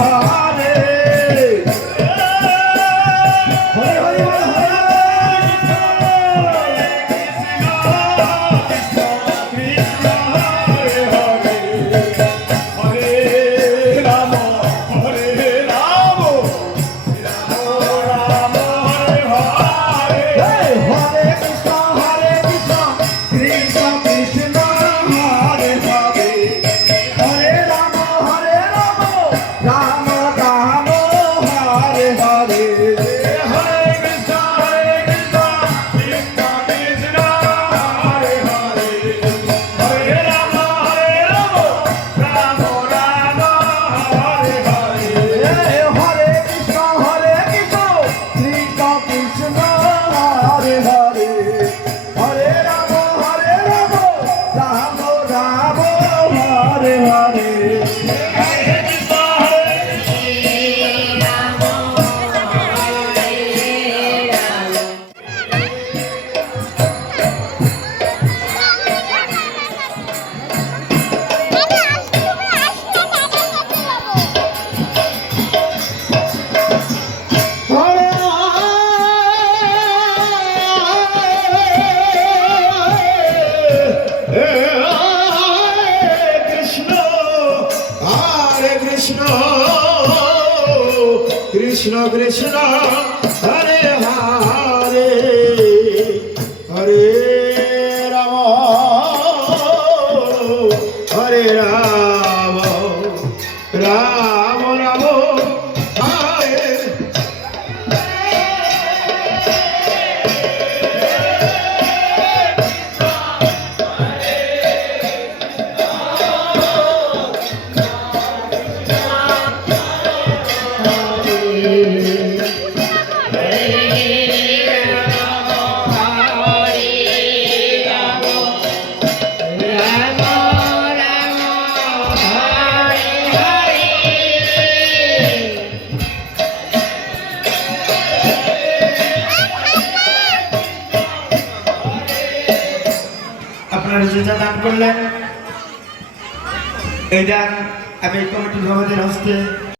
Bye. Krishna Krishna Hare Hare মর্যাদা দান করলেন। এটা আমি কমিটি সভাপতির হস্তে